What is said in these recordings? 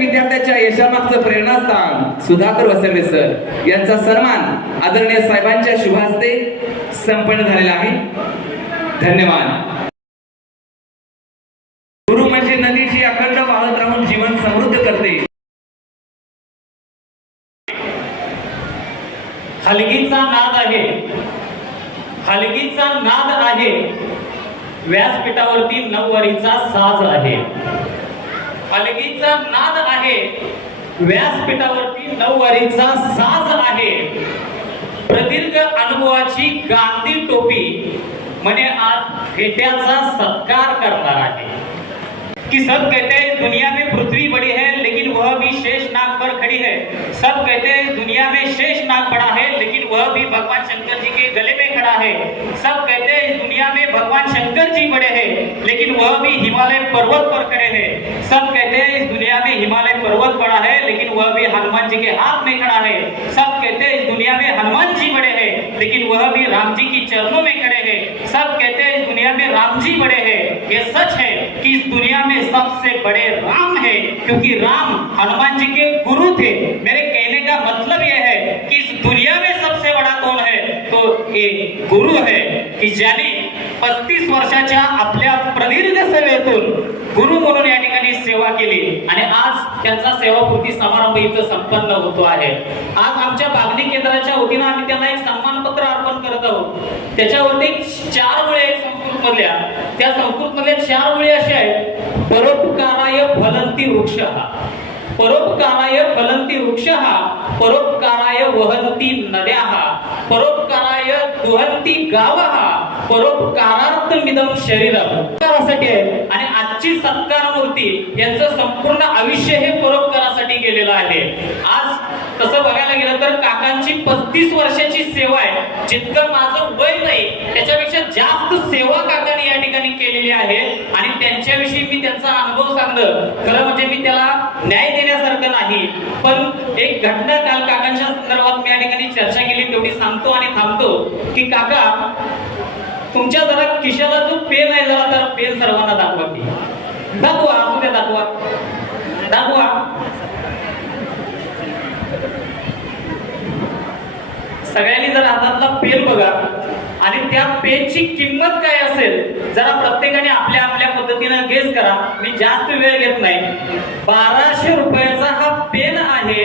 विद्यार्थ्याच्या यशामागचं प्रेरणास्थान सुधाकर वसंते सर यांचा सन्मान आदरणीय साहेबांच्या शुभ हस्ते संपन्न झालेला आहे. धन्यवाद. गुरु म्हणजे नदी जी अखंड वाहत राहून जीवन समृद्ध करते. हलगीचा नाद आहे, हलगीचा नाद आहे, व्यासपीठावरती नऊवारीचा साज आहे. हलगीचा नाद आहे, व्यासपीठावरती नऊवारीचा साज आहे. प्रदीर्घ अनुभवाची गांधी टोपी म्हणे आज फेट्याचा सत्कार करणार आहे. कि सब कहते हैं दुनिया में पृथ्वी बड़ी है लेकिन वह भी शेष नाग पर खड़ी है. सब कहते हैं दुनिया में शेष नाग पड़ा है लेकिन वह भी भगवान शंकर जी के गले में खड़ा है. सब कहते हैं दुनिया में भगवान शंकर जी बड़े हैं लेकिन वह भी हिमालय पर्वत पर खड़े हैं. सब कहते हैं दुनिया में हिमालय पर्वत बड़ा है लेकिन वह भी हनुमान जी के हाथ में खड़ा है. सब कहते हैं दुनिया में हनुमान जी बड़े हैं लेकिन वह भी राम जी की चरणों में खड़े हैं. सब कहते हैं दुनिया में राम जी बड़े हैं. ये सच है कि इस दुनिया में सबसे बड़े राम है क्योंकि राम हनुमान जी के गुरु थे. मेरे कहने का मतलब यह है कि इस दुनिया में सबसे बड़ा कौन है तो ये गुरु है की ज्याने 35 वर्षाच्या आपल्या प्रदीर्घ सेवेतून गुरु म्हणून या ठिकाणी सेवा केली आणि आज त्यांचा सेवापूर्ती समारंभ इथं संपन्न होतो आहे. आज आमच्या बागणी केंद्राच्या वतीनं आम्ही त्यांना एक सन्मान पत्र अर्पण करत आहोत. त्याच्यावरती 4 ओळी आहेत संस्कृत मधल्या. त्या संस्कृत मधल्या 4 ओळी अशा आहेत. परोपकाराय फलंती वृक्षः, परोपकाराय फलंती वृक्षः, परोपकाराय वहन्ति नद्याः, परोपकाराय दुहन्ति गावः, परोपकारार्थमिदं शरीरम्. उपकारासाठी आहे आणि आजची सत्कार मूर्ती यांचं संपूर्ण आयुष्य हे परोपकारासाठी गेलेलं आहे. आज तसं बघायला गेलं तर काकांची 35 वर्षाची सेवा आहे. जितकं माझं वय नाही त्याच्यापेक्षा जास्त सेवा काकांनी या ठिकाणी केलेली आहे आणि त्यांच्याविषयी मी त्यांचा अनुभव सांगलं. खरं म्हणजे मी त्याला न्याय देण्यासारखं नाही पण एक घटना काल काकांच्या संदर्भात मी या ठिकाणी चर्चा केली तेवढी सांगतो आणि थांबतो की काका तुमच्या जरा खिशाला जो पेन आहे जरा तर पेन सर्वांना दाखवा की दाखवा असू द्या दाखवा दाखवा. सगळ्यांनी जर हातातला पेन बघा आणि त्या पेनची किंमत काय असेल जरा प्रत्येकाने आपल्या आपल्या पद्धतीने गेस करा. मी जास्त वेळ घेत नाही. 1200 रुपयाचा हा पेन आहे.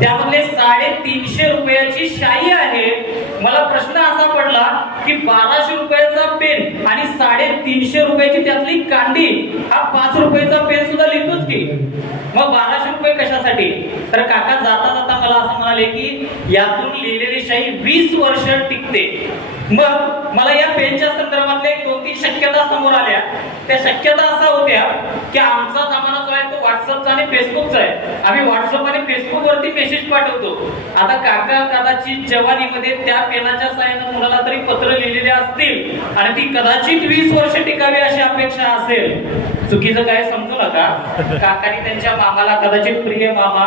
त्यामध्ये 350 रुपयाची शाई आहे. मला प्रश्न असा पडला की 1200 रुपयाचा पेन आणि 350 रुपयाची त्यातली कांडी हा 5 रुपयाचा पेन सुद्धा लिहितोच की मग 1200 रुपये कशासाठी. तर काका जाता जाता मला असं म्हणाले की यातून लिहिलेली शाई 20 वर्ष टिकते. मग मला या पेनच्या संदर्भातल्या 2-3 शक्यता समोर आल्या. त्या शक्यता असा होत्या की आमचा जमाना जो आहे तो व्हॉट्सअपचा आणि फेसबुकचा आहे. आम्ही व्हॉट्सअप आणि फेसबुक वरती मेसेज पाठवतो. आता काका कदाचित जवानीमध्ये त्या पेनाच्या साहाय्याने मुलाला तरी पत्र लिहिलेले असतील आणि ती कदाचित 20 वर्ष टिकावी अशी अपेक्षा असेल. चुकीचं काय समजू नका. काकाने त्यांच्या मामाला कदाचित प्रिय मामा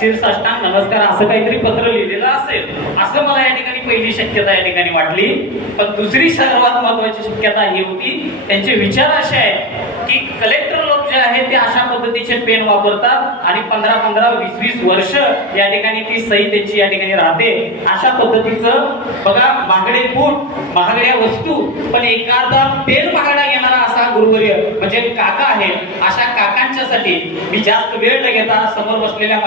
शीर्षाष्टांग नमस्कार असं काहीतरी पत्र लिहिलेलं असेल असं मला या ठिकाणी पहिली शक्यता या ठिकाणी वाटली. पण दुसरी सर्वात महत्वाची शक्यता ही होती त्यांचे विचार असे आहे की कलेक्टर लोक जे आहे ते अशा पद्धतीचे पेन वापरतात आणि 15-15, 20-20 वर्ष या ठिकाणी ती सही त्यांची या ठिकाणी राहते. अशा पद्धतीचं बघा महागडे बूट महागड्या वस्तू पण एखादा पेन महागडा घेणारा असा गुरुवर्य म्हणजे काका आहे. अशा काकांच्यासाठी मी जास्त वेळ न घेता समोर बसलेल्या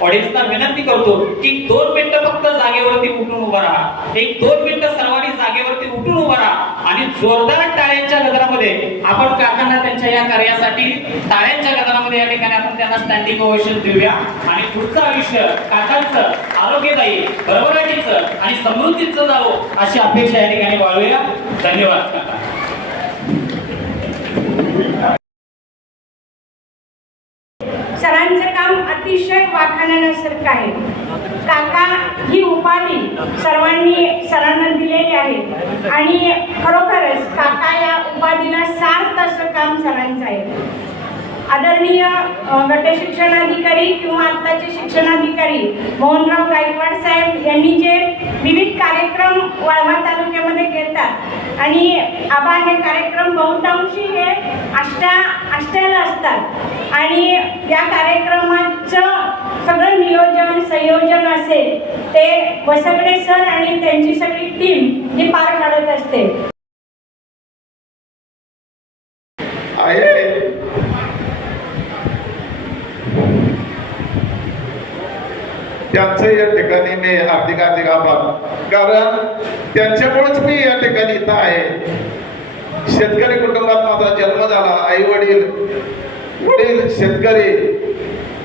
ऑडियन्सला विनंती करतो की 2 मिनिटं फक्त जागेवरती उठून उभा राहा. एक 2 मिनिटं सर्वांनी जागेवरती उठून उभा राहा आणि जोरदार टाळ्यांच्या गजरामध्ये आपण काकांना त्यांच्या या कार्यासाठी टाळ्यांच्या गजरामध्ये या ठिकाणी आपण त्यांना स्टँडिंग ओवेशन देऊया आणि पुढचं आयुष्य काकांचं आरोग्यदायी भरभराटीचं आणि समृद्धीचं जावं अशी अपेक्षा या ठिकाणी बाळगूया. धन्यवाद काका. सरांचं काम अतिशय वाखाणण्यासारखं आहे. काका ही उपाधी सरांना दिलेली आहे आणि खरोखरच काका या उपाधीला सार्थ असं काम सरांचं आहे. आदरणीय गट शिक्षणाधिकारी किंवा आत्ताचे शिक्षणाधिकारी मोहनराव गायकवाड साहेब यांनी जे विविध कार्यक्रम वाळवा तालुक्यामध्ये घेतात आणि आबा हे कार्यक्रम बहुतांशी हे आष्ट्याला असतात आणि या कार्यक्रमाचं सगळं नियोजन संयोजन असेल ते वसगडे सर आणि त्यांची सगळी टीम ही पार पाडत असते. त्यांचं या ठिकाणी मी हार्दिक आभार, कारण त्यांच्यामुळेच मी या ठिकाणी इथं आहे. शेतकरी कुटुंबात माझा जन्म झाला. आई वडील शेतकरी,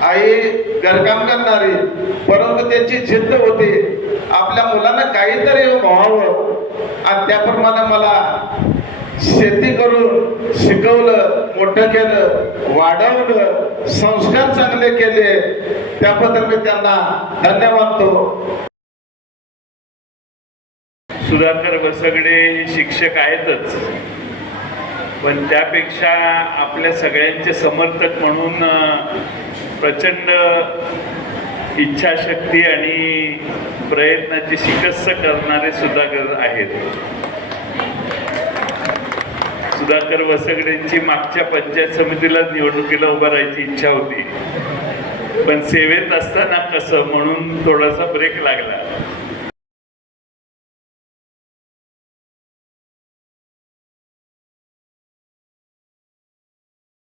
आई घरकाम करणारी, परंतु त्यांची जिद्द होती आपल्या मुलांना काहीतरी व्हावं आणि त्याप्रमाणे मला शेती करून शिकवलं, मोठं केलं, वाढवलं, संस्कार चांगले केले, त्याबद्दल मी त्यांना धन्यवाद मानतो. सुधाकर वसगडे हे शिक्षक आहेतच, पण त्यापेक्षा आपल्या सगळ्यांचे समर्थक म्हणून प्रचंड इच्छाशक्ती आणि प्रयत्नाची शिकस्त करणारे सुधाकर आहेत. सुधाकर वसगडेंची मागच्या पंचायत समितीला निवडणुकीला उभं राहायची इच्छा होती, पण सेवेत असताना कसं म्हणून थोडासा ब्रेक लागला.